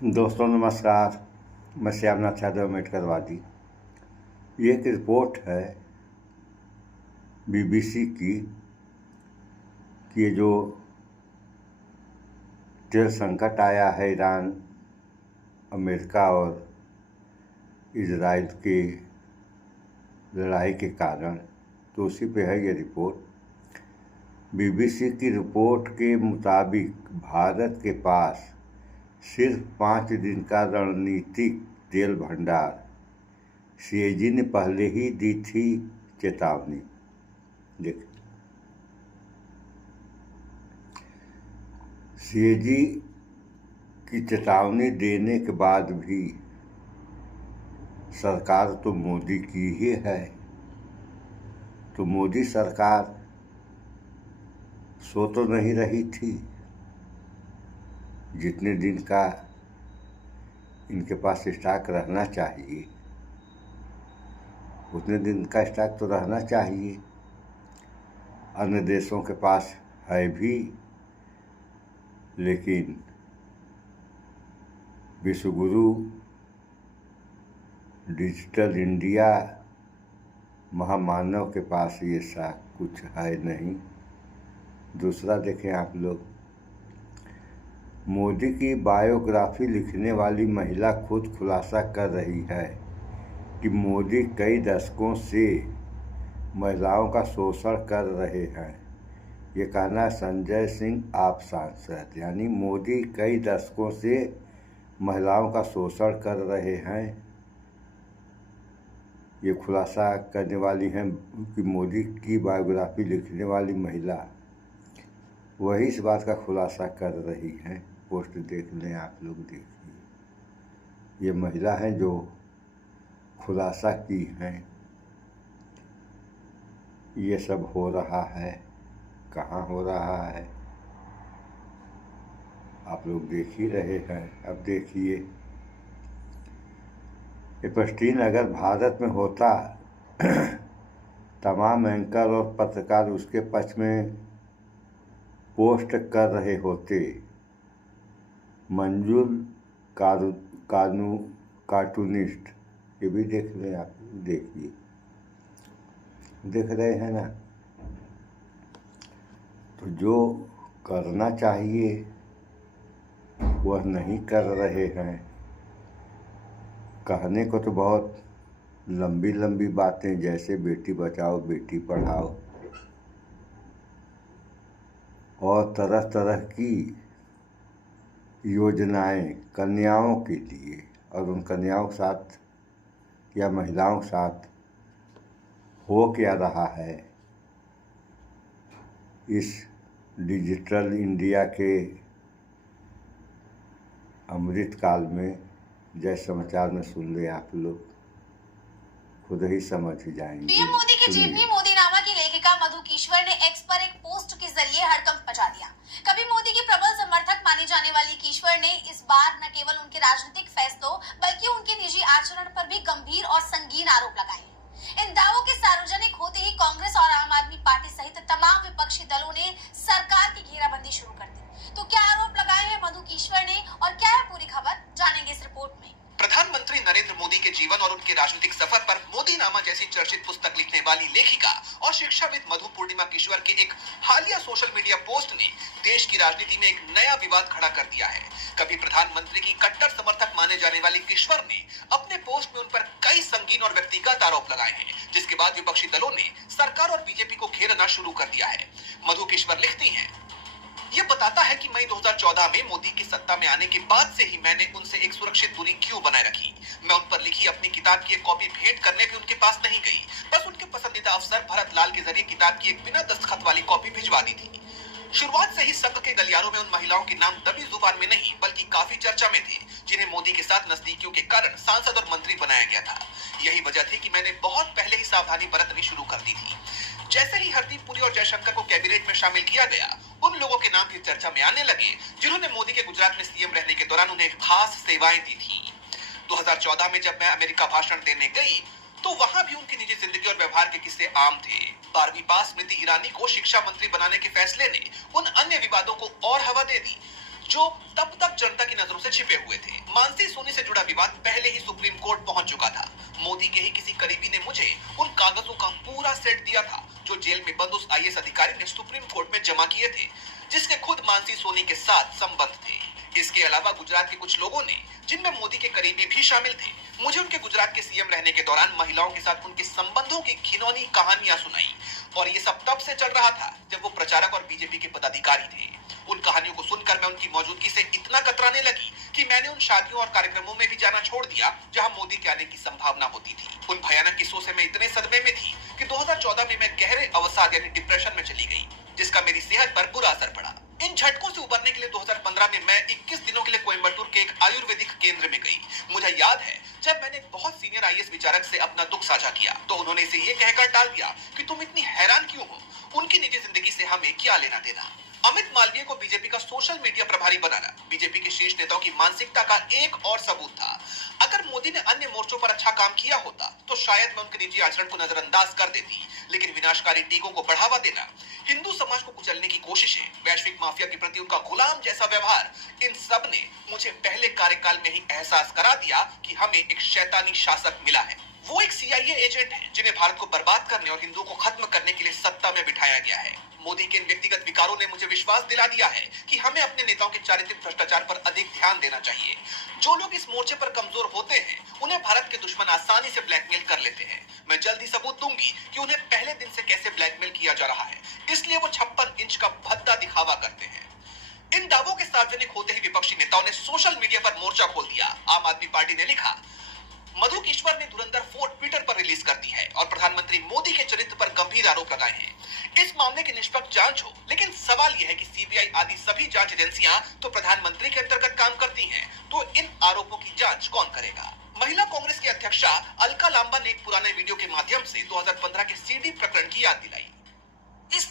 दोस्तों नमस्कार। मैं श्यामनाथ यादव अम्बेडकरवादी। ये एक रिपोर्ट है बीबीसी की कि ये जो तेल संकट आया है ईरान, अमेरिका और इजराइल की लड़ाई के कारण, तो उसी पे है ये रिपोर्ट। बीबीसी की रिपोर्ट के मुताबिक भारत के पास सिर्फ 5 दिन का रणनीतिक तेल भंडार। सीएजी ने पहले ही दी थी चेतावनी। देख, सीएजी की चेतावनी देने के बाद भी सरकार तो मोदी की ही है, तो मोदी सरकार सो तो नहीं रही थी। जितने दिन का इनके पास स्टॉक रहना चाहिए उतने दिन का स्टॉक तो रहना चाहिए। अन्य देशों के पास है भी, लेकिन विश्वगुरु डिजिटल इंडिया महामानव के पास ये सा कुछ है नहीं। दूसरा देखें आप लोग, मोदी की बायोग्राफी लिखने वाली महिला खुद खुलासा कर रही है कि मोदी कई दशकों से महिलाओं का शोषण कर रहे हैं। ये कहना है संजय सिंह आप सांसद, यानी मोदी कई दशकों से महिलाओं का शोषण कर रहे हैं। ये खुलासा करने वाली हैं कि मोदी की बायोग्राफी लिखने वाली महिला वही इस बात का खुलासा कर रही हैं। पोस्ट देख लें आप लोग, देखिए ये महिला हैं जो खुलासा की हैं। ये सब हो रहा है, कहाँ हो रहा है आप लोग देख ही रहे हैं। अब देखिए, एपस्टीन अगर भारत में होता तमाम एंकर और पत्रकार उसके पक्ष में पोस्ट कर रहे होते। मंजुल कार्टूनिस्ट, ये भी देख लें आप, देखिए देख रहे हैं ना। तो जो करना चाहिए वह नहीं कर रहे हैं। कहने को तो बहुत लंबी लंबी बातें, जैसे बेटी बचाओ बेटी पढ़ाओ और तरह तरह की योजनाएं कन्याओं के लिए, और उन कन्याओं के साथ या महिलाओं के साथ हो क्या रहा है इस डिजिटल इंडिया के अमृत काल में। जय समाचार में सुन ले आप लोग, खुद ही समझ ही जाएंगे। पीएम मोदी की जीवनी मोदीनामा की लेखिका मधु कीश्वर ने एक्स पर एक पोस्ट के जरिए हड़कंप मचा दिया। कभी मोदी की प्रबल समर्थक मानी जाने वाली कीश्वर ने इस बार न केवल उनके राजनीतिक फैसलों बल्कि उनके निजी आचरण पर भी गंभीर और संगीन आरोप लगाए। इन दावों के सार्वजनिक होते ही कांग्रेस और आम आदमी पार्टी सहित तमाम विपक्षी दलों ने सरकार की घेराबंदी शुरू कर दी। तो क्या आरोप लगाए हैं मधु कीश्वर ने और क्या है पूरी खबर, जानेंगे इस रिपोर्ट में। प्रधानमंत्री नरेंद्र मोदी के जीवन और उनके राजनीतिक सफर पर मोदीनामा जैसी चर्चित पुस्तक लिखने वाली लेखिका और शिक्षाविद मधु पूर्णिमा किशोर के एक हालिया सोशल मीडिया पोस्ट ने देश की राजनीति में एक नया विवाद खड़ा कर दिया है। कभी प्रधानमंत्री की कट्टर समर्थक माने जाने वाली किशोर ने अपने पोस्ट में उन पर कई संगीन और व्यक्तिगत आरोप लगाए हैं, जिसके बाद विपक्षी दलों ने सरकार और बीजेपी को घेरना शुरू कर दिया है। मधु किशोर लिखती हैं, ये बताता है कि मई 2014 में मोदी की सत्ता में आने के बाद से ही मैंने उनसे एक सुरक्षित दूरी क्यों बनाए रखी। मैं उन पर लिखी अपनी किताब की एक कॉपी भेंट करने भी उनके पास नहीं गई, बस उनके पसंदीदा अफसर भरत लाल के जरिए किताब की एक बिना दस्तखत वाली कॉपी भिजवा दी थी। शुरुआत से ही संघ के गलियारों में उन महिलाओं के नाम दबी जुबान में नहीं बल्कि काफी चर्चा में थे, जिन्हें मोदी के साथ नजदीकियों के कारण सांसद और मंत्री बनाया गया था। यही वजह थी कि मैंने बहुत पहले ही सावधानी बरतनी शुरू कर दी थी। जैसे ही हरदीप पुरी और जयशंकर को कैबिनेट में शामिल किया गया, उन लोगों के नाम भी चर्चा में आने लगे जिन्होंने मोदी के गुजरात में सीएम रहने के दौरान उन्हें खास सेवाएं दी थी। 2014 में जब मैं अमेरिका भाषण देने गई तो वहां भी उनकी निजी जिंदगी और व्यवहार के किस्से आम थे। 12वीं पास स्मृति ईरानी को शिक्षा मंत्री बनाने के फैसले ने उन अन्य विवादों को और हवा दे दी जो तब तक जनता की नजरों से छिपे हुए थे। मानसी सोनी से जुड़ा विवाद पहले ही सुप्रीम कोर्ट पहुंच चुका था। मोदी के ही किसी करीबी ने मुझे उन कागजों का पूरा सेट दिया था जो जेल में बंद उस आईएएस अधिकारी ने सुप्रीम कोर्ट में जमा किए थे, जिसके खुद मानसी सोनी के साथ संबंध थे। इसके अलावा गुजरात के कुछ लोगों ने, जिनमें मोदी के करीबी भी शामिल थे, मुझे उनके गुजरात के सीएम रहने के दौरान महिलाओं के साथ उनके संबंधों की घिनौनी कहानियां सुनाई। और ये सब तब से चल रहा था जब वो प्रचारक और बीजेपी के पदाधिकारी थे। उन कहानियों को सुनकर मैं उनकी मौजूदगी से इतना कतराने लगी कि मैंने उन शादियों और कार्यक्रमों में भी जाना छोड़ दिया जहां मोदी के आने की संभावना होती थी। उन भयानक किस्सों से मैं इतने सदमे में थी कि 2014 में मैं गहरे अवसाद यानी डिप्रेशन में चली गई, जिसका मेरी सेहत पर बुरा असर पड़ा। इन झटकों से उबरने के लिए 2015 में मैं 21 दिनों के लिए कोयम्बटूर के एक आयुर्वेदिक केंद्र में गई। मुझे याद है जब मैंने एक बहुत सीनियर आईएएस विचारक से अपना दुख साझा किया तो उन्होंने इसे ये कहकर टाल दिया कि तुम इतनी हैरान क्यों हो, उनकी निजी जिंदगी से हमें क्या लेना देना। अमित मालवीय को बीजेपी का सोशल मीडिया प्रभारी बनाना बीजेपी के शीर्ष नेताओं की मानसिकता का एक और सबूत था। अगर मोदी ने अन्य मोर्चों पर अच्छा काम किया होता तो शायद मैं उनके निजी आचरण को नजरअंदाज कर देती, लेकिन विनाशकारी टीकों को बढ़ावा देना, हिंदू समाज को कुचलने की कोशिशें, वैश्विक माफिया के प्रति उनका गुलाम जैसा व्यवहार, इन सब ने मुझे पहले कार्यकाल में ही एहसास करा दिया कि हमें एक शैतानी शासक मिला है। वो एक CIA एजेंट हैं जिन्हें भारत को बर्बाद करने और हिंदुओं को खत्म करने के लिए सत्ता में बिठाया गया है। मोदी के इन व्यक्तिगत विकारों ने मुझे विश्वास दिला दिया है कि हमें अपने नेताओं के चारित्रिक भ्रष्टाचार पर अधिक ध्यान देना चाहिए। जो लोग इस मोर्चे पर कमजोर होते हैं उन्हें भारत के दुश्मन आसानी से ब्लैकमेल कर लेते हैं। मैं जल्द ही सबूत दूंगी कि उन्हें पहले दिन से कैसे ब्लैकमेल किया जा रहा है, इसलिए वो 56 इंच का भद्दा दिखावा करते हैं। इन दावों के सार्वजनिक होते ही विपक्षी नेताओं ने सोशल मीडिया पर मोर्चा खोल दिया। आम आदमी पार्टी ने लिखा, मधु किश्वर ने धुरंधर फोटो ट्विटर पर रिलीज कर दी है और प्रधानमंत्री मोदी के चरित्र पर गंभीर आरोप लगाए हैं। इस मामले की निष्पक्ष जांच हो, लेकिन सवाल यह है कि सीबीआई आदि सभी जांच एजेंसियां तो प्रधानमंत्री के अंतर्गत काम करती हैं, तो इन आरोपों की जांच कौन करेगा? महिला कांग्रेस की अध्यक्षा अलका लांबा ने एक पुराने वीडियो के माध्यम से 2015 के सीडी प्रकरण की याद दिलाई। इस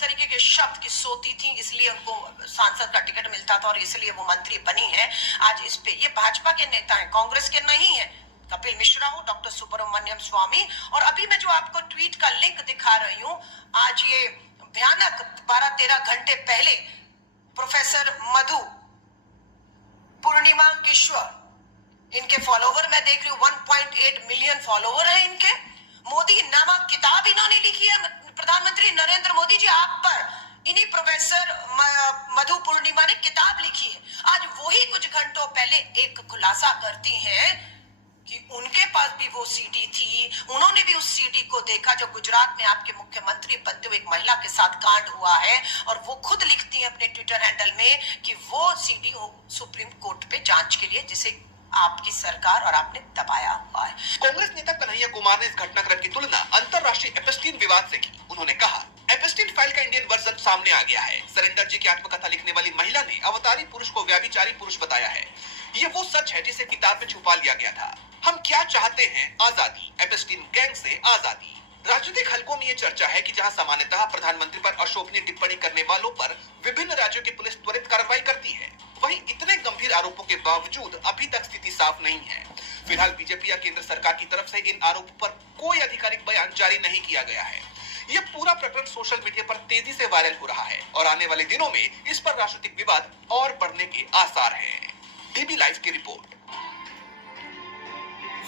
तरीके के शब्द की सोती थी, इसलिए उनको सांसद का टिकट मिलता था और इसलिए वो मंत्री बनी है। आज इस पे ये भाजपा के नेता हैं, कांग्रेस के नहीं है। कपिल मिश्रा हो, डॉक्टर सुब्रमण्यम स्वामी, और अभी मैं जो आपको ट्वीट का लिंक दिखा रही हूँ, आज ये भयानक 12-13 घंटे पहले प्रोफेसर मधु पूर्णिमा किश्वर, इनके फॉलोवर मैं देख रही हूँ 1.8 मिलियन फॉलोवर है इनके। मोदी नामक किताब इन्होंने लिखी है, प्रधानमंत्री नरेंद्र मोदी जी आप पर इन्हीं प्रोफेसर मधु पूर्णिमा ने किताब लिखी है। आज वही कुछ घंटों पहले एक खुलासा करती हैं कि उनके पास भी वो सीडी थी, उन्होंने भी उस सीडी को देखा जो गुजरात में आपके मुख्यमंत्री बनते हुए एक महिला के साथ कांड हुआ है, और वो खुद लिखती हैं अपने ट्विटर हैंडल में कि वो सीडी सुप्रीम कोर्ट पे जांच के लिए, जिसे आपकी सरकार और आपने दबाया हुआ है। कांग्रेस नेता कन्हैया कुमार ने इस घटनाक्रम की तुलना अंतरराष्ट्रीय एपस्टीन विवाद से की। उन्होंने कहा, एपस्टीन फाइल का इंडियन वर्जन सामने आ गया है। सरेंडर जी की आत्मकथा लिखने वाली महिला ने अवतारी पुरुष को व्याभिचारी पुरुष बताया है। ये वो सच है जिसे किताब में छुपा लिया गया था। हम क्या चाहते हैं? आजादी, एपस्टीन गैंग से आजादी। राजनीतिक हलकों में ये चर्चा है कि जहां सामान्यतः प्रधानमंत्री पर अशोभनीय टिप्पणी करने वालों पर विभिन्न राज्यों की पुलिस त्वरित कार्रवाई करती है, वहीं इतने गंभीर आरोपों के बावजूद अभी तक स्थिति साफ नहीं है। फिलहाल बीजेपी या केंद्र सरकार की तरफ से इन आरोपों पर कोई आधिकारिक बयान जारी नहीं किया गया है। यह पूरा प्रकरण सोशल मीडिया पर तेजी से वायरल हो रहा है और आने वाले दिनों में इस पर राजनीतिक विवाद और बढ़ने के आसार हैं। डीबी लाइव की रिपोर्ट।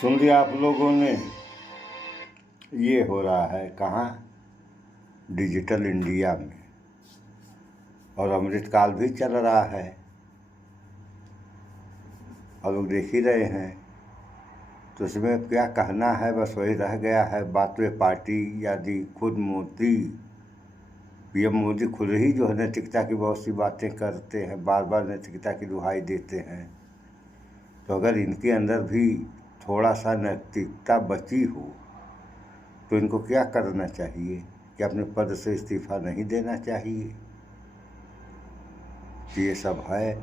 सुन लिया आप लोगों ने, ये हो रहा है कहाँ? डिजिटल इंडिया में, और अमृतकाल भी चल रहा है और लोग देख ही रहे हैं। तो इसमें क्या कहना है, बस वही रह गया है। बातें पार्टी यदि खुद मोदी, पीएम मोदी खुद ही जो है नैतिकता की बहुत सी बातें करते हैं, बार बार नैतिकता की दुहाई देते हैं, तो अगर इनके अंदर भी थोड़ा सा नैतिकता बची हो तो इनको क्या करना चाहिए कि अपने पद से इस्तीफा नहीं देना चाहिए? ये सब है।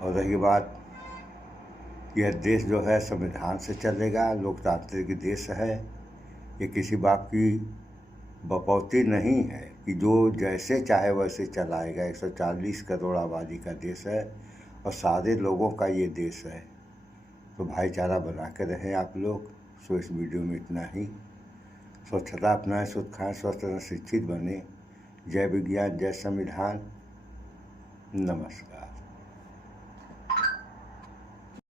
और रही बात, यह देश जो है संविधान से चलेगा, लोकतांत्रिक देश है। ये किसी बाप की बपौती नहीं है कि जो जैसे चाहे वैसे चलाएगा। 140 करोड़ आबादी का देश है और सारे लोगों का ये देश है। तो भाईचारा बना के रहें आप लोग। सो इस वीडियो में इतना ही। स्वच्छता अपनाएं, शुद्ध खाएं, स्वस्थ शिक्षित बने। जय विज्ञान, जय संविधान। नमस्कार।